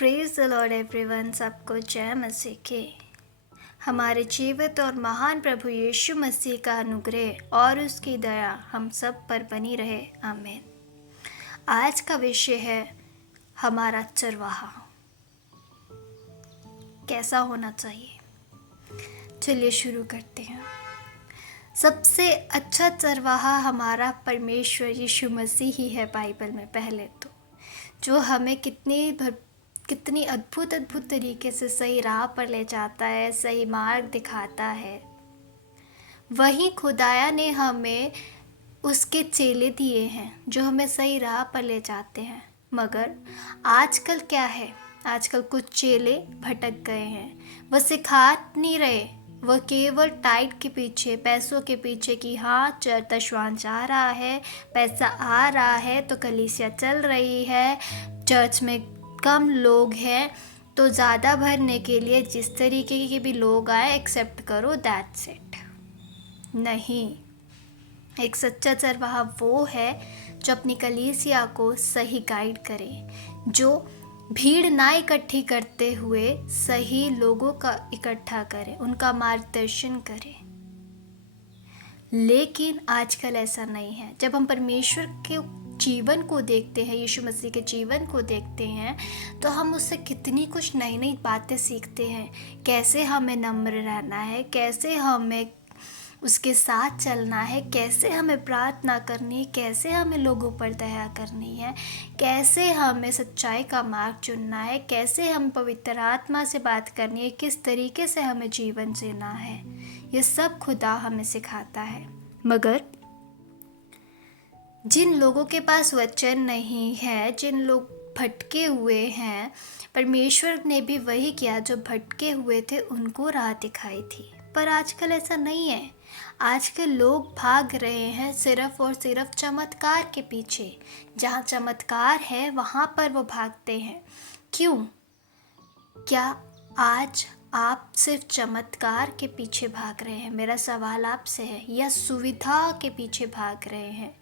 Praise the Lord everyone. सबको जय मसीह के। हमारे जीवित और महान प्रभु यीशु मसीह का अनुग्रह और उसकी दया हम सब पर बनी रहे। आमीन। आज का विषय है हमारा चरवाहा कैसा होना चाहिए। चलिए शुरू करते हैं। सबसे अच्छा चरवाहा हमारा परमेश्वर यीशु मसीह ही है बाइबल में। पहले तो जो हमें कितनी अद्भुत तरीके से सही राह पर ले जाता है, सही मार्ग दिखाता है। वही खुदाया ने हमें उसके चेले दिए हैं जो हमें सही राह पर ले जाते हैं। मगर आजकल क्या है, आजकल कुछ चेले भटक गए हैं। वह सिखा नहीं रहे, वह केवल टाइट के पीछे, पैसों के पीछे कि हाँ दशवान जा रहा है, पैसा आ रहा है तो कलीसिया चल रही है, चर्च में कम लोग हैं तो ज़्यादा भरने के लिए जिस तरीके के भी लोग आए एक्सेप्ट करो, दैट्स इट। नहीं, एक सच्चा चरवाहा वो है जो अपनी कलीसिया को सही गाइड करे, जो भीड़ ना इकट्ठी करते हुए सही लोगों का इकट्ठा करे, उनका मार्गदर्शन करे। लेकिन आजकल ऐसा नहीं है। जब हम परमेश्वर के जीवन को देखते हैं, यीशु मसीह के जीवन को देखते हैं, तो हम उससे कितनी कुछ नई नई बातें सीखते हैं। कैसे हमें नम्र रहना है, कैसे हमें उसके साथ चलना है, कैसे हमें प्रार्थना करनी है, कैसे हमें लोगों पर दया करनी है, कैसे हमें सच्चाई का मार्ग चुनना है, कैसे हम पवित्र आत्मा से बात करनी है, किस तरीके से हमें जीवन जीना है। ये सब खुदा हमें सिखाता है। मगर जिन लोगों के पास वचन नहीं है, जिन लोग भटके हुए हैं, परमेश्वर ने भी वही किया जो भटके हुए थे, उनको राह दिखाई थी। पर आजकल ऐसा नहीं है। आजकल लोग भाग रहे हैं सिर्फ और सिर्फ चमत्कार के पीछे। जहाँ चमत्कार है वहाँ पर वो भागते हैं। क्यों? क्या आज आप सिर्फ चमत्कार के पीछे भाग रहे हैं? मेरा सवाल आपसे है। या सुविधा के पीछे भाग रहे हैं?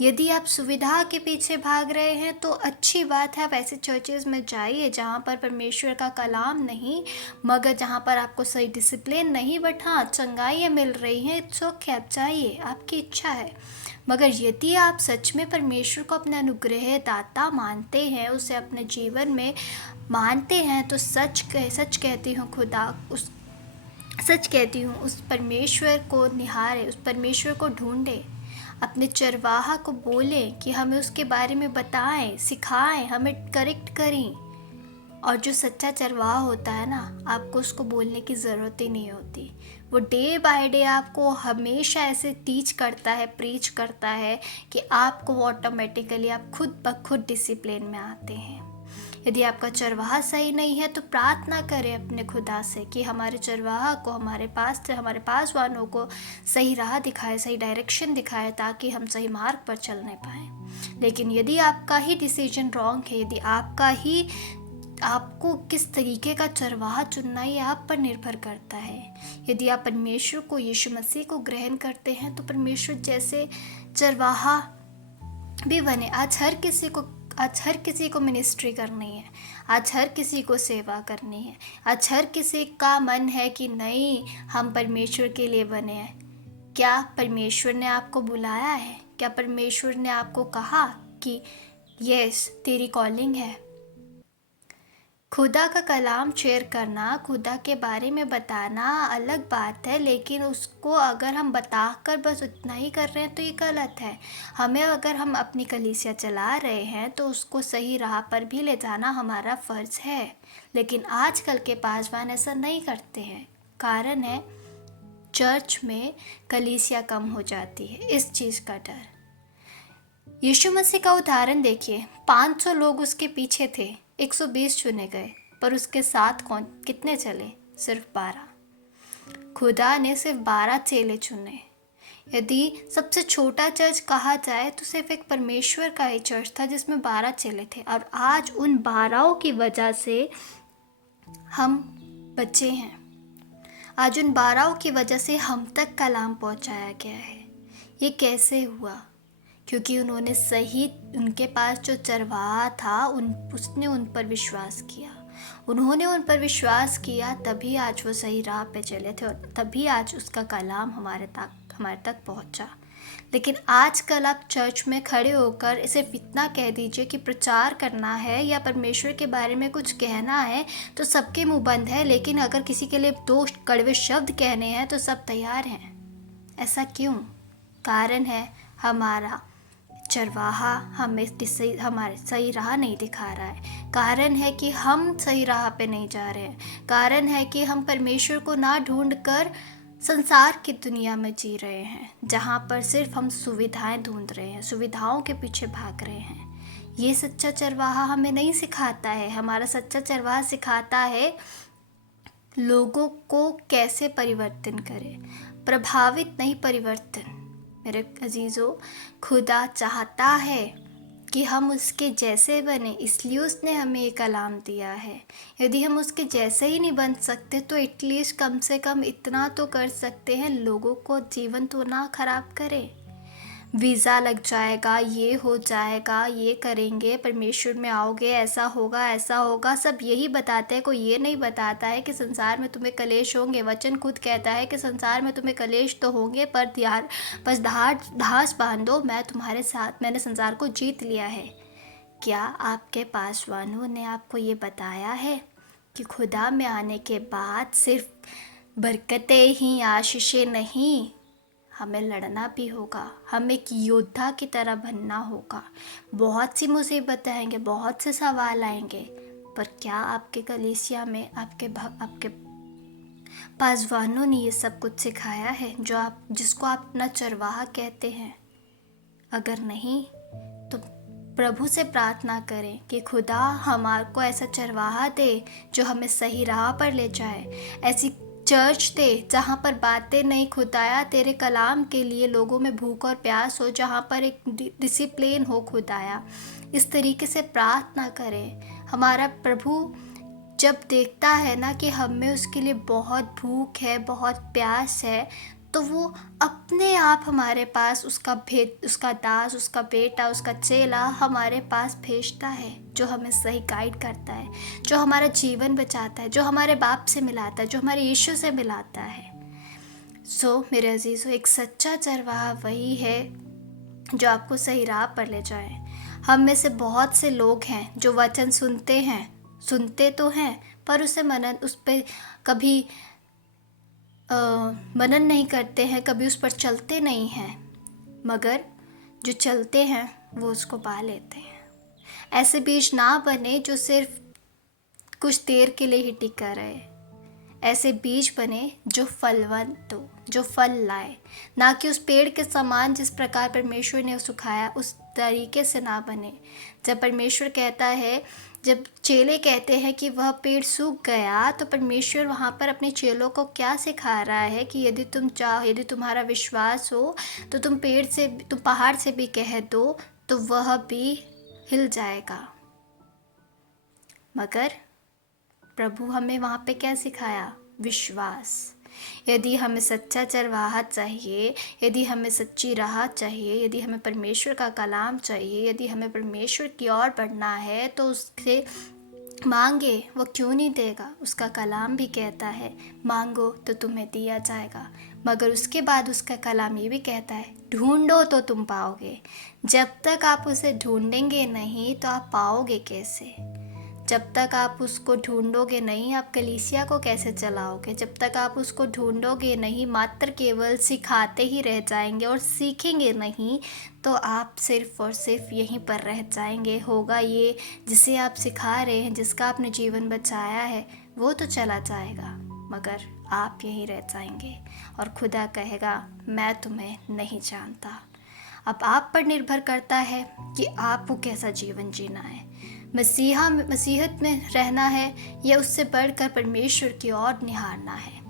यदि आप सुविधा के पीछे भाग रहे हैं तो अच्छी बात है, आप ऐसे चर्चेज़ में जाइए जहाँ पर परमेश्वर का कलाम नहीं, मगर जहाँ पर आपको सही डिसिप्लिन नहीं, बट हाँ चंगाइयाँ मिल रही हैं, इट्स ओके, आप जाइए, आपकी इच्छा है। मगर यदि आप सच में परमेश्वर को अपना अनुग्रह दाता मानते हैं, उसे अपने जीवन में मानते हैं, तो सच कहती हूँ सच कहती हूँ उस परमेश्वर को निहारे, उस परमेश्वर को ढूंढे, अपने चरवाहा को बोलें कि हमें उसके बारे में बताएं, सिखाएं, हमें करेक्ट करें। और जो सच्चा चरवाहा होता है ना, आपको उसको बोलने की ज़रूरत ही नहीं होती। वो डे बाय डे आपको हमेशा ऐसे टीच करता है, प्रीच करता है कि आपको ऑटोमेटिकली आप खुद ब खुद डिसिप्लिन में आते हैं। यदि आपका चरवाहा सही नहीं है तो प्रार्थना करें अपने खुदा से कि हमारे चरवाहा को, हमारे पास वालों को सही राह दिखाए, सही डायरेक्शन दिखाए, ताकि हम सही मार्ग पर चलने पाएँ। लेकिन यदि आपका ही डिसीजन रॉन्ग है, यदि आपको किस तरीके का चरवाहा चुनना है आप पर निर्भर करता है। यदि आप परमेश्वर को, यीशु मसीह को ग्रहण करते हैं तो परमेश्वर जैसे चरवाहा भी बने। आज हर किसी को मिनिस्ट्री करनी है, आज हर किसी को सेवा करनी है, आज हर किसी का मन है कि नहीं हम परमेश्वर के लिए बने हैं। क्या परमेश्वर ने आपको बुलाया है? क्या परमेश्वर ने आपको कहा कि यस तेरी कॉलिंग है? खुदा का कलाम शेयर करना, खुदा के बारे में बताना अलग बात है, लेकिन उसको अगर हम बताकर बस उतना ही कर रहे हैं तो ये गलत है। अगर हम अपनी कलीसिया चला रहे हैं तो उसको सही राह पर भी ले जाना हमारा फ़र्ज़ है। लेकिन आजकल के पासवान ऐसा नहीं करते हैं। कारण है चर्च में कलीसिया कम हो जाती है, इस चीज़ का डर। यीशु मसीह का उदाहरण देखिए, 500 लोग उसके पीछे थे, 120 चुने गए, पर उसके साथ कितने चले? सिर्फ 12। खुदा ने सिर्फ 12 चेले चुने। यदि सबसे छोटा चर्च कहा जाए तो सिर्फ एक परमेश्वर का ही चर्च था जिसमें 12 चेले थे, और आज उन 12 की वजह से हम बचे हैं। आज उन 12 की वजह से हम तक कलाम पहुंचाया गया है। ये कैसे हुआ? क्योंकि उन्होंने सही, उनके पास जो चरवाहा था उसने उन पर विश्वास किया। उन्होंने उन पर विश्वास किया, तभी आज वो सही राह पे चले थे और तभी आज उसका कलाम हमारे तक पहुंचा। लेकिन आजकल आप चर्च में खड़े होकर सिर्फ इतना कह दीजिए कि प्रचार करना है या परमेश्वर के बारे में कुछ कहना है तो सबके मुंह बंद है, लेकिन अगर किसी के लिए 2 कड़वे शब्द कहने हैं तो सब तैयार हैं। ऐसा क्यों? कारण है हमारा चरवाहा हमारे सही राह नहीं दिखा रहा है। कारण है कि हम सही राह पे नहीं जा रहे हैं। कारण है कि हम परमेश्वर को ना ढूंढ कर संसार की दुनिया में जी रहे हैं, जहाँ पर सिर्फ हम सुविधाएं ढूंढ रहे हैं, सुविधाओं के पीछे भाग रहे हैं। ये सच्चा चरवाहा हमें नहीं सिखाता है। हमारा सच्चा चरवाहा सिखाता है लोगों को कैसे परिवर्तन करें, प्रभावित नहीं, परिवर्तन। मेरे अजीज़ों, खुदा चाहता है कि हम उसके जैसे बने, इसलिए उसने हमें ये कलाम दिया है। यदि हम उसके जैसे ही नहीं बन सकते तो एटलीस्ट कम से कम इतना तो कर सकते हैं, लोगों को जीवन तो ना खराब करें। वीज़ा लग जाएगा, ये हो जाएगा, ये करेंगे, परमेश्वर में आओगे, ऐसा होगा, सब यही बताते हैं। कोई ये नहीं बताता है कि संसार में तुम्हें कलेश होंगे। वचन खुद कहता है कि संसार में तुम्हें कलेश तो होंगे, पर बस धास बांधो, मैं तुम्हारे साथ, मैंने संसार को जीत लिया है। क्या आपके पासवानों ने आपको ये बताया है कि खुदा में आने के बाद सिर्फ बरकतें ही, आशीषें नहीं, हमें लड़ना भी होगा, हमें एक योद्धा की तरह बनना होगा। बहुत सी मुसीबतें आएंगे, बहुत से सवाल आएंगे, पर क्या आपके कलीसिया में आपके पासवानों ने ये सब कुछ सिखाया है जिसको आप अपना चरवाहा कहते हैं? अगर नहीं तो प्रभु से प्रार्थना करें कि खुदा हमारे को ऐसा चरवाहा दे जो हमें सही राह पर ले जाए। ऐसी चर्च दे जहाँ पर बातें नहीं, खुदाया तेरे कलाम के लिए लोगों में भूख और प्यास हो, जहाँ पर एक डिसिप्लिन हो खुदाया। इस तरीके से प्रार्थना करें। हमारा प्रभु जब देखता है ना कि हमें उसके लिए बहुत भूख है, बहुत प्यास है, तो वो अपने आप हमारे पास उसका दास, उसका बेटा, उसका चेला हमारे पास भेजता है, जो हमें सही गाइड करता है, जो हमारा जीवन बचाता है, जो हमारे बाप से मिलाता है, जो हमारे यीशु से मिलाता है। मेरे अजीज़ों, एक सच्चा चरवाहा वही है जो आपको सही राह पर ले जाए। हम में से बहुत से लोग हैं जो वचन सुनते तो हैं, पर उस पर कभी मनन नहीं करते हैं, कभी उस पर चलते नहीं हैं, मगर जो चलते हैं वो उसको पा लेते हैं। ऐसे बीज ना बने जो सिर्फ कुछ देर के लिए ही टिका रहे। ऐसे बीज बने जो फलवंत हो, जो फल लाए, ना कि उस पेड़ के समान जिस प्रकार परमेश्वर ने सुखाया उस तरीके से ना बने। जब परमेश्वर कहता है, जब चेले कहते हैं कि वह पेड़ सूख गया, तो परमेश्वर वहाँ पर अपने चेलों को क्या सिखा रहा है कि यदि तुम्हारा विश्वास हो तो तुम पहाड़ से भी कह दो तो वह भी हिल जाएगा। मगर प्रभु हमें वहाँ पे क्या सिखाया? विश्वास। यदि हमें सच्चा चरवाहा चाहिए, यदि हमें सच्ची राह चाहिए, यदि हमें परमेश्वर का कलाम चाहिए, यदि हमें परमेश्वर की ओर बढ़ना है, तो उससे मांगे, वो क्यों नहीं देगा? उसका कलाम भी कहता है मांगो तो तुम्हें दिया जाएगा। मगर उसके बाद उसका कलाम ये भी कहता है ढूंढो तो तुम पाओगे। जब तक आप उसे ढूंढेंगे नहीं तो आप पाओगे कैसे? जब तक आप उसको ढूंढोगे नहीं, आप कलीसिया को कैसे चलाओगे? जब तक आप उसको ढूंढोगे नहीं, मात्र केवल सिखाते ही रह जाएंगे और सीखेंगे नहीं, तो आप सिर्फ और सिर्फ यहीं पर रह जाएंगे। होगा ये, जिसे आप सिखा रहे हैं, जिसका आपने जीवन बचाया है, वो तो चला जाएगा, मगर आप यहीं रह जाएंगे और खुदा कहेगा मैं तुम्हें नहीं जानता। अब आप पर निर्भर करता है कि आपको कैसा जीवन जीना है। मसीहत में रहना है या उससे बढ़कर परमेश्वर की ओर निहारना है।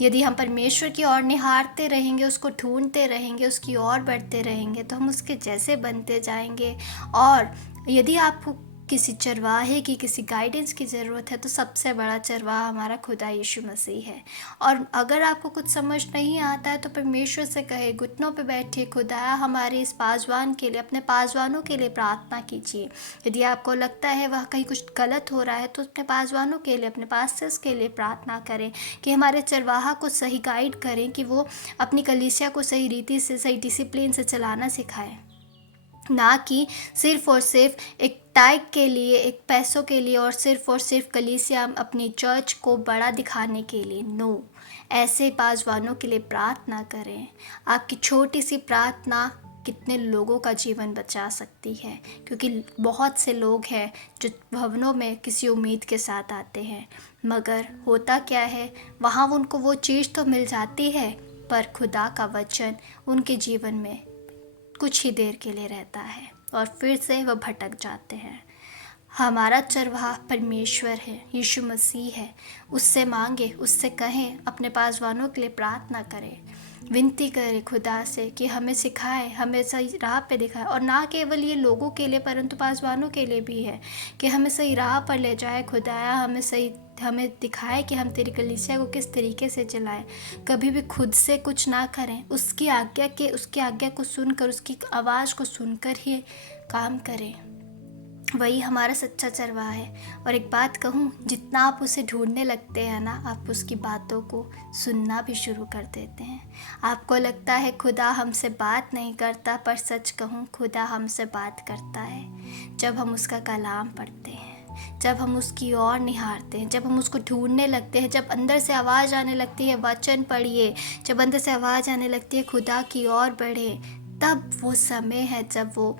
यदि हम परमेश्वर की ओर निहारते रहेंगे, उसको ढूंढते रहेंगे, उसकी ओर बढ़ते रहेंगे, तो हम उसके जैसे बनते जाएंगे। और यदि आपको किसी चरवाहे की, किसी गाइडेंस की ज़रूरत है, तो सबसे बड़ा चरवाहा हमारा खुदा यीशु मसीह है। और अगर आपको कुछ समझ नहीं आता है तो परमेश्वर से कहे, घुटनों पे बैठिए, खुदाया हमारे इस पासवान के लिए, अपने पासवानों के लिए प्रार्थना कीजिए। यदि आपको लगता है वह कहीं कुछ गलत हो रहा है तो अपने पासवानों के लिए, अपने पास्टर्स के लिए प्रार्थना करें कि हमारे चरवाहा को सही गाइड करें, कि वो अपनी कलीसिया को सही रीति से, सही डिसिप्लिन से चलाना सिखाएं, ना कि सिर्फ और सिर्फ एक टैग के लिए, एक पैसों के लिए, और सिर्फ कलीसिया अपनी चर्च को बड़ा दिखाने के लिए। नो, ऐसे पासवानों के लिए प्रार्थना करें। आपकी छोटी सी प्रार्थना कितने लोगों का जीवन बचा सकती है, क्योंकि बहुत से लोग हैं जो भवनों में किसी उम्मीद के साथ आते हैं, मगर होता क्या है, वहाँ उनको वो चीज़ तो मिल जाती है, पर खुदा का वचन उनके जीवन में कुछ ही देर के लिए रहता है और फिर से वह भटक जाते हैं। हमारा चरवाहा परमेश्वर है, यीशु मसीह है। उससे मांगे, उससे कहें, अपने पासवानों के लिए प्रार्थना करें, विनती करें खुदा से कि हमें सिखाए, हमें सही राह पे दिखाए। और ना केवल ये लोगों के लिए परंतु पासवानों के लिए भी है कि हमें सही राह पर ले जाए खुदाया, हमें दिखाए कि हम तेरी कलीसिया को किस तरीके से चलाएं। कभी भी खुद से कुछ ना करें, उसकी आज्ञा को सुनकर, उसकी आवाज़ को सुनकर ही काम करें। वही हमारा सच्चा चरवाहा है। और एक बात कहूँ, जितना आप उसे ढूंढने लगते हैं ना, आप उसकी बातों को सुनना भी शुरू कर देते हैं। आपको लगता है खुदा हमसे बात नहीं करता, पर सच कहूँ खुदा हमसे बात करता है। जब हम उसका कलाम पढ़ते हैं, जब हम उसकी ओर निहारते हैं, जब हम उसको ढूंढने लगते हैं, जब अंदर से आवाज़ आने लगती है वचन पढ़िए, जब अंदर से आवाज़ आने लगती है खुदा की ओर बढ़े, तब वो समय है जब वो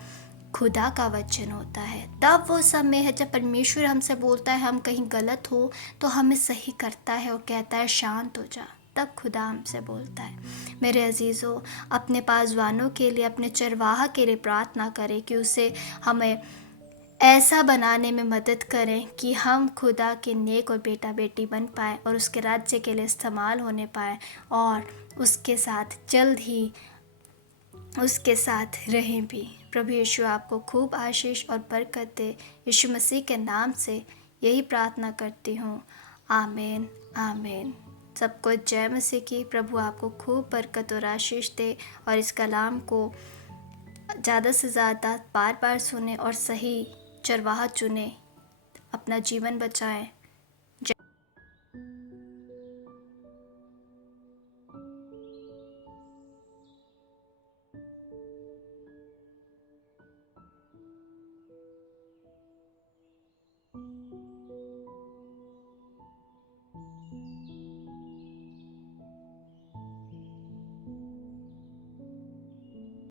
खुदा का वचन होता है। तब वो समय है जब परमेश्वर हमसे बोलता है, हम कहीं गलत हो तो हमें सही करता है और कहता है शांत हो जा। तब खुदा हमसे बोलता है। मेरे अजीज़ों, अपने पासवानों के लिए, अपने चरवाहा के लिए प्रार्थना करें कि उसे हमें ऐसा बनाने में मदद करें कि हम खुदा के नेक और बेटा बेटी बन पाए और उसके राज्य के लिए इस्तेमाल होने पाए, और उसके साथ जल्द ही उसके साथ रहें भी। प्रभु यीशु आपको खूब आशीष और बरकत दे। यीशु मसीह के नाम से यही प्रार्थना करती हूँ। आमीन, आमीन। सबको जय मसीह की। प्रभु आपको खूब बरकत और आशीष दे, और इस कलाम को ज़्यादा से ज़्यादा बार बार सुने और सही चरवाहा चुने, अपना जीवन बचाएं